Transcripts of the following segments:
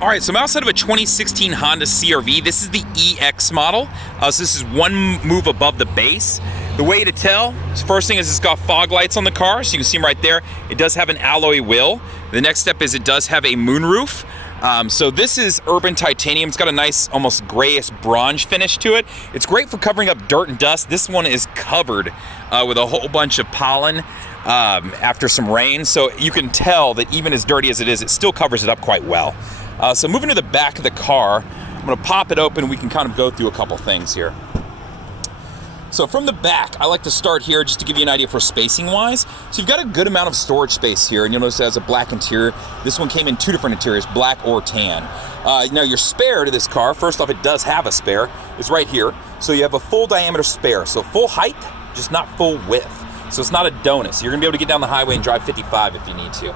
All right, so I'm outside of a 2016 Honda CRV. This is the EX model. So this is one move above the base. The way to tell, first thing is it's got fog lights on the car, so you can see them right there. It does have an alloy wheel. The next step is it does have a moonroof. So this is urban titanium. It's got a nice, almost grayish bronze finish to it. It's great for covering up dirt and dust. This one is covered with a whole bunch of pollen after some rain. So you can tell that even as dirty as it is, it still covers it up quite well. So moving to the back of the car, I'm gonna pop it open and we can kind of go through a couple things here. So from the back, I like to start here just to give you an idea for spacing wise. So you've got a good amount of storage space here, and you'll notice it has a black interior. This one came in two different interiors, black or tan. Now your spare to this car, first off, it does have a spare, is right here. So you have a full diameter spare, so full height, just not full width. So it's not a donut. So you're gonna be able to get down the highway and drive 55 if you need to.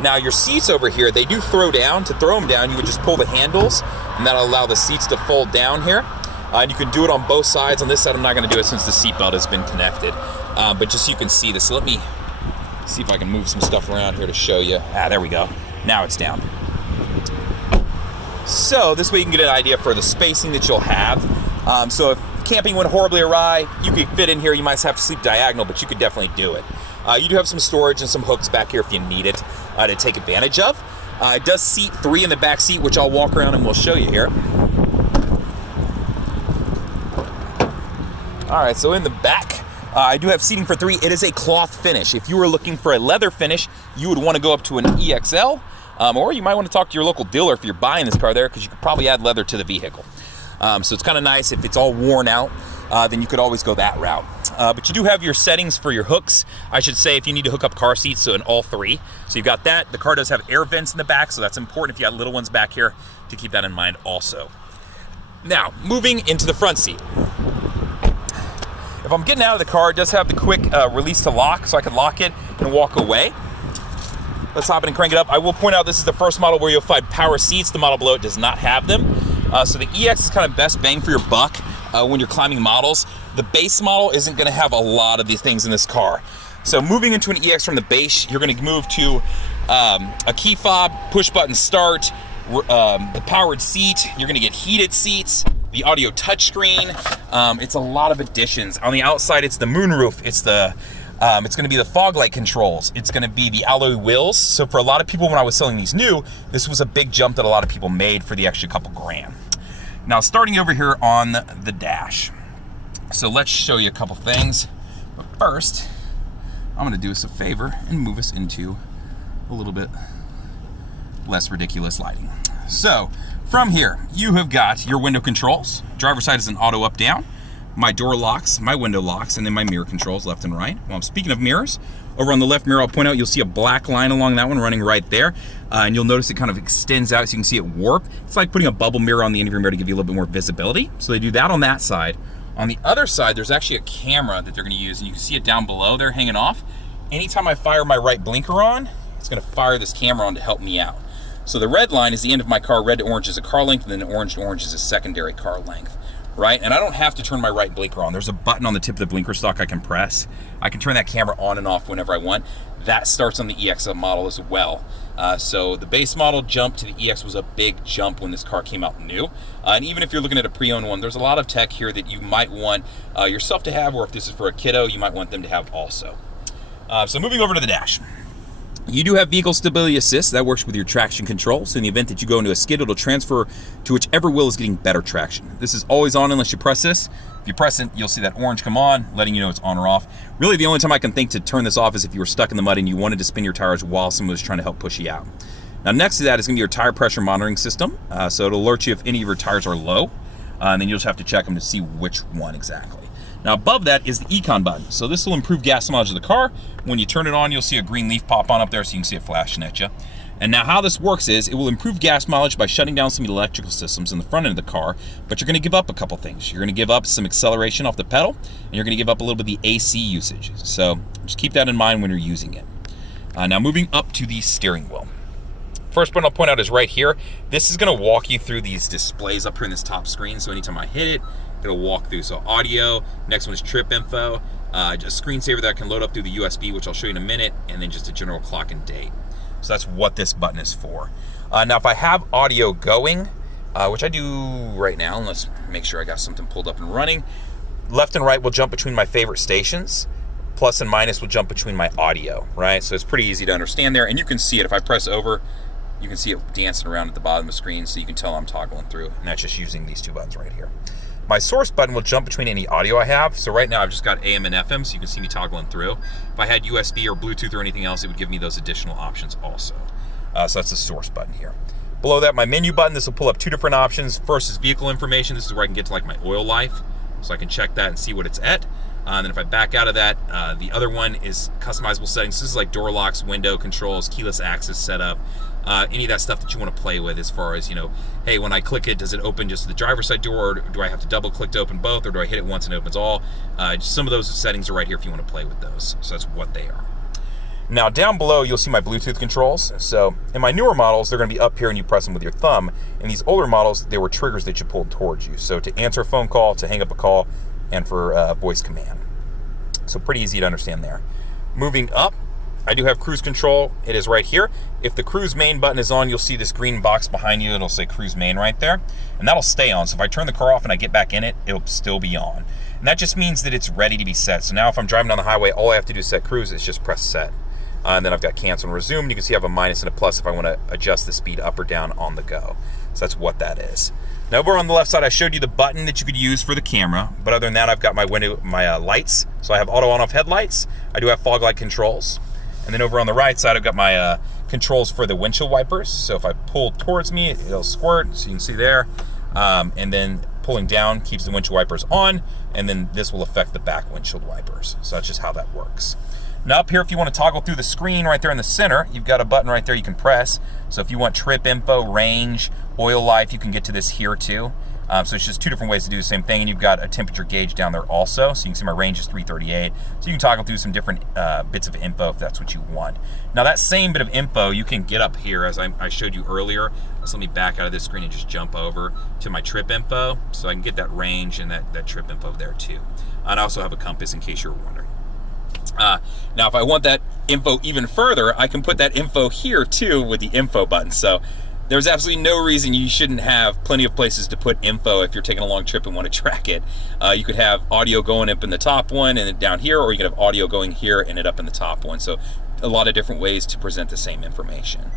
Now your seats over here, they do throw down. To throw them down, you would just pull the handles, and that'll allow the seats to fold down here. And you can do it on both sides. On this side, I'm not gonna do it since the seatbelt has been connected. But just so you can see this, so let me see if I can move some stuff around here to show you. There we go. Now it's down. So this way you can get an idea for the spacing that you'll have. So if camping went horribly awry, you could fit in here. You might have to sleep diagonal, but you could definitely do it. You do have some storage and some hooks back here if you need it to take advantage of. It does seat 3 in the back seat, which I'll walk around and we'll show you here. All right, so in the back, I do have seating for 3. It is a cloth finish. If you were looking for a leather finish, you would want to go up to an EXL, or you might want to talk to your local dealer if you're buying this car there, because you could probably add leather to the vehicle. So it's kind of nice. If it's all worn out, then you could always go that route. But you do have your settings for your hooks. I should say if you need to hook up car seats, so in all 3. So you've got that. The car does have air vents in the back, so that's important if you got little ones back here to keep that in mind also. Now, moving into the front seat. If I'm getting out of the car, it does have the quick release to lock, so I can lock it and walk away. Let's hop in and crank it up. I will point out this is the first model where you'll find power seats. The model below it does not have them. So the EX is kind of best bang for your buck when you're climbing models. The base model isn't gonna have a lot of these things in this car. So moving into an EX from the base, you're gonna move to a key fob, push button start, the powered seat. You're gonna get heated seats, the audio touchscreen. It's a lot of additions. On the outside, it's the moonroof. It's gonna be the fog light controls. It's gonna be the alloy wheels. So for a lot of people, when I was selling these new, this was a big jump that a lot of people made for the extra couple grand. Now, starting over here on the dash. So let's show you a couple things. But first, I'm gonna do us a favor and move us into a little bit less ridiculous lighting. So from here, you have got your window controls. Driver's side is an auto up down. My door locks, my window locks, and then my mirror controls left and right. Well, speaking of mirrors, over on the left mirror, I'll point out you'll see a black line along that one running right there. And you'll notice it kind of extends out so you can see it warp. It's like putting a bubble mirror on the end of your mirror to give you a little bit more visibility. So they do that on that side. On the other side, there's actually a camera that they're gonna use, and you can see it down below there hanging off. Anytime I fire my right blinker on, it's gonna fire this camera on to help me out. So the red line is the end of my car. Red to orange is a car length, and then orange to orange is a secondary car length, right? And I don't have to turn my right blinker on. There's a button on the tip of the blinker stock I can press. I can turn that camera on and off whenever I want. That starts on the EX model as well. So the base model jump to the EX was a big jump when this car came out new. And even if you're looking at a pre-owned one, there's a lot of tech here that you might want yourself to have, or if this is for a kiddo, you might want them to have also. So moving over to the dash. You do have vehicle stability assist. That works with your traction control. So in the event that you go into a skid, it'll transfer to whichever wheel is getting better traction. This is always on unless you press this. If you press it, you'll see that orange come on, letting you know it's on or off. Really, the only time I can think to turn this off is if you were stuck in the mud and you wanted to spin your tires while someone was trying to help push you out. Now, next to that is gonna be your tire pressure monitoring system. So it'll alert you if any of your tires are low, and then you'll just have to check them to see which one exactly. Now above that is the Econ button. So this will improve gas mileage of the car. When you turn it on, you'll see a green leaf pop on up there so you can see it flashing at you. And now how this works is it will improve gas mileage by shutting down some electrical systems in the front end of the car, but you're gonna give up a couple things. You're gonna give up some acceleration off the pedal, and you're gonna give up a little bit of the AC usage. So just keep that in mind when you're using it. Now moving up to the steering wheel. First one I'll point out is right here. This is gonna walk you through these displays up here in this top screen. So anytime I hit it, it'll walk through. So audio, next one is trip info, just a screensaver that can load up through the USB, which I'll show you in a minute, and then just a general clock and date. So that's what this button is for. Now, if I have audio going, which I do right now, let's make sure I got something pulled up and running. Left and right will jump between my favorite stations. Plus and minus will jump between my audio, right? So it's pretty easy to understand there. And you can see it. If I press over, you can see it dancing around at the bottom of the screen, so you can tell I'm toggling through. And that's just using these two buttons right here. My source button will jump between any audio I have. So right now I've just got AM and FM, so you can see me toggling through. If I had USB or Bluetooth or anything else, it would give me those additional options also. So that's the source button here. Below that, my menu button, this will pull up two different options. First is vehicle information. This is where I can get to like my oil life. So I can check that and see what it's at. And then if I back out of that, the other one is customizable settings. This is like door locks, window controls, keyless access setup, any of that stuff that you want to play with as far as, you know, hey, when I click it, does it open just the driver's side door, or do I have to double click to open both, or do I hit it once and it opens all? Some of those settings are right here if you want to play with those. So that's what they are. Now down below, you'll see my Bluetooth controls. So in my newer models, they're going to be up here and you press them with your thumb. In these older models, they were triggers that you pulled towards you. So to answer a phone call, to hang up a call, and for voice command. So pretty easy to understand there. Moving up, I do have cruise control. It is right here. If the cruise main button is on, you'll see this green box behind you. It'll say cruise main right there. And that'll stay on. So if I turn the car off and I get back in it, it'll still be on. And that just means that it's ready to be set. So now if I'm driving down the highway, all I have to do is set cruise is just press set. And then I've got cancel and resume. You can see I have a minus and a plus if I want to adjust the speed up or down on the go. So that's what that is. Now over on the left side, I showed you the button that you could use for the camera. But other than that, I've got my window, my lights. So I have auto on-off headlights. I do have fog light controls. And then over on the right side, I've got my controls for the windshield wipers. So if I pull towards me, it'll squirt, so you can see there. And then pulling down keeps the windshield wipers on. And then this will affect the back windshield wipers. So that's just how that works. Now up here, if you want to toggle through the screen right there in the center, you've got a button right there you can press. So if you want trip info, range, oil life, you can get to this here too. So it's just two different ways to do the same thing. And you've got a temperature gauge down there also. So you can see my range is 338. So you can toggle through some different bits of info if that's what you want. Now that same bit of info you can get up here as I showed you earlier. So let me back out of this screen and just jump over to my trip info. So I can get that range and that trip info there too. And I also have a compass in case you're wondering. Now if I want that info even further, I can put that info here too with the info button. So there's absolutely no reason you shouldn't have plenty of places to put info if you're taking a long trip and want to track it. You could have audio going up in the top one and then down here, or you could have audio going here and it up in the top one. So a lot of different ways to present the same information.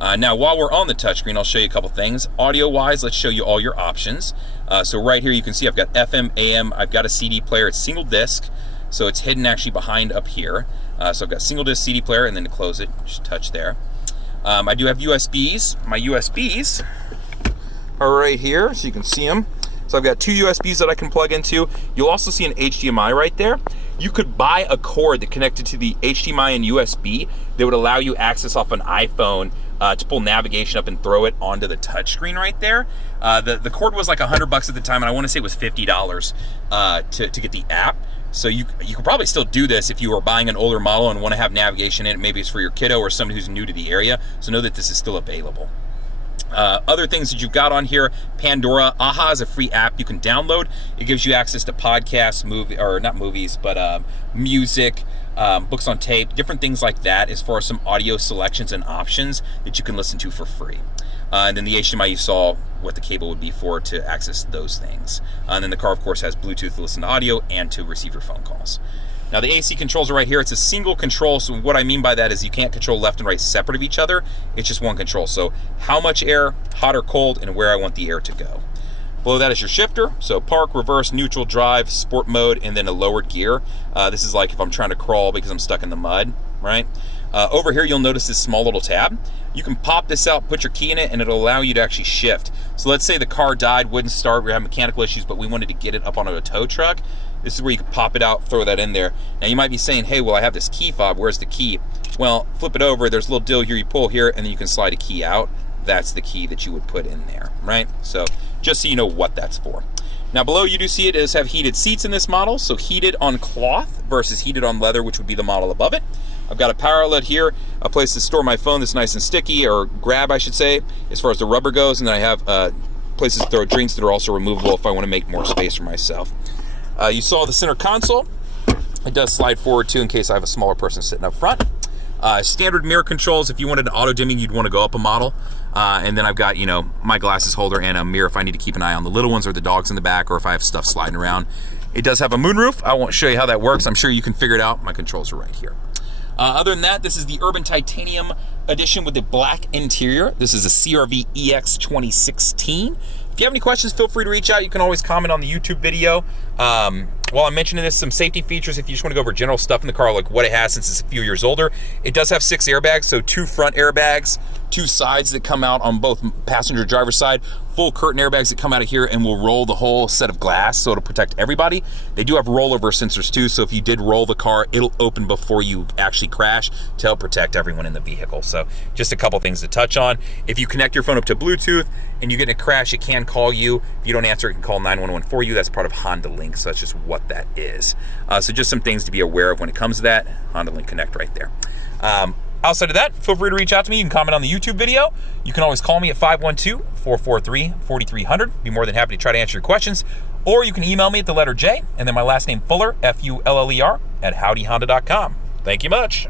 Now while we're on the touchscreen, I'll show you a couple things. Audio wise, let's show you all your options. So right here you can see I've got FM, AM, I've got a CD player, it's single disc. So it's hidden actually behind up here. So I've got single disc CD player, and then to close it, just touch there. I do have USBs. My USBs are right here, so you can see them. So I've got two USBs that I can plug into. You'll also see an HDMI right there. You could buy a cord that connected to the HDMI and USB that would allow you access off an iPhone to pull navigation up and throw it onto the touchscreen right there. The cord was like $100 at the time, and I want to say it was $50 to get the app. So you could probably still do this if you were buying an older model and want to have navigation in it. Maybe it's for your kiddo or somebody who's new to the area. So know that this is still available. Other things that you've got on here, Pandora. AHA is a free app you can download. It gives you access to podcasts, not movies, but music, books on tape, different things like that as far as some audio selections and options that you can listen to for free. And then the HDMI, you saw what the cable would be for to access those things. And then the car, of course, has Bluetooth to listen to audio and to receive your phone calls. Now the AC controls are right here. It's a single control. So what I mean by that is you can't control left and right separate of each other. It's just one control. So how much air, hot or cold, and where I want the air to go. Below that is your shifter. So park, reverse, neutral, drive, sport mode, and then a lowered gear. This is like if I'm trying to crawl because I'm stuck in the mud, right? Over here, you'll notice this small little tab. You can pop this out, put your key in it, and it'll allow you to actually shift. So let's say the car died, wouldn't start, we have mechanical issues, but we wanted to get it up onto a tow truck. This is where you can pop it out, throw that in there. Now you might be saying, hey, well, I have this key fob, where's the key? Well, flip it over, there's a little deal here, you pull here, and then you can slide a key out. That's the key that you would put in there, right? So just so you know what that's for. Now below, you do see it does have heated seats in this model. So heated on cloth versus heated on leather, which would be the model above it. I've got a power outlet here, a place to store my phone that's nice and sticky, or grab, I should say, as far as the rubber goes. And then I have places to throw drinks that are also removable if I want to make more space for myself. You saw the center console. It does slide forward too in case I have a smaller person sitting up front. Standard mirror controls. If you wanted an auto dimming, you'd want to go up a model. And then I've got, you know, my glasses holder and a mirror if I need to keep an eye on the little ones or the dogs in the back, or if I have stuff sliding around. It does have a moonroof. I won't show you how that works. I'm sure you can figure it out. My controls are right here. Other than that, this is the Urban Titanium edition with the black interior. This is a CRV EX 2016. If you have any questions, feel free to reach out. You can always comment on the YouTube video. While I'm mentioning this, some safety features, if you just want to go over general stuff in the car, like what it has since it's a few years older. It does have 6 airbags, so 2 front airbags, 2 sides that come out on both passenger and driver side, full curtain airbags that come out of here and will roll the whole set of glass, so it'll protect everybody. They do have rollover sensors too, so if you did roll the car, it'll open before you actually crash to help protect everyone in the vehicle. So just a couple things to touch on. If you connect your phone up to Bluetooth and you get in a crash, it can call you. If you don't answer, it can call 911 for you. That's part of Honda Link, so that's just what that is. So just some things to be aware of when it comes to that. Honda Link Connect right there. Outside of that, feel free to reach out to me. You can comment on the YouTube video. You can always call me at 512-443-4300. Be more than happy to try to answer your questions. Or you can email me at the letter J and then my last name Fuller, F-U-L-L-E-R, at howdyhonda.com. Thank you much.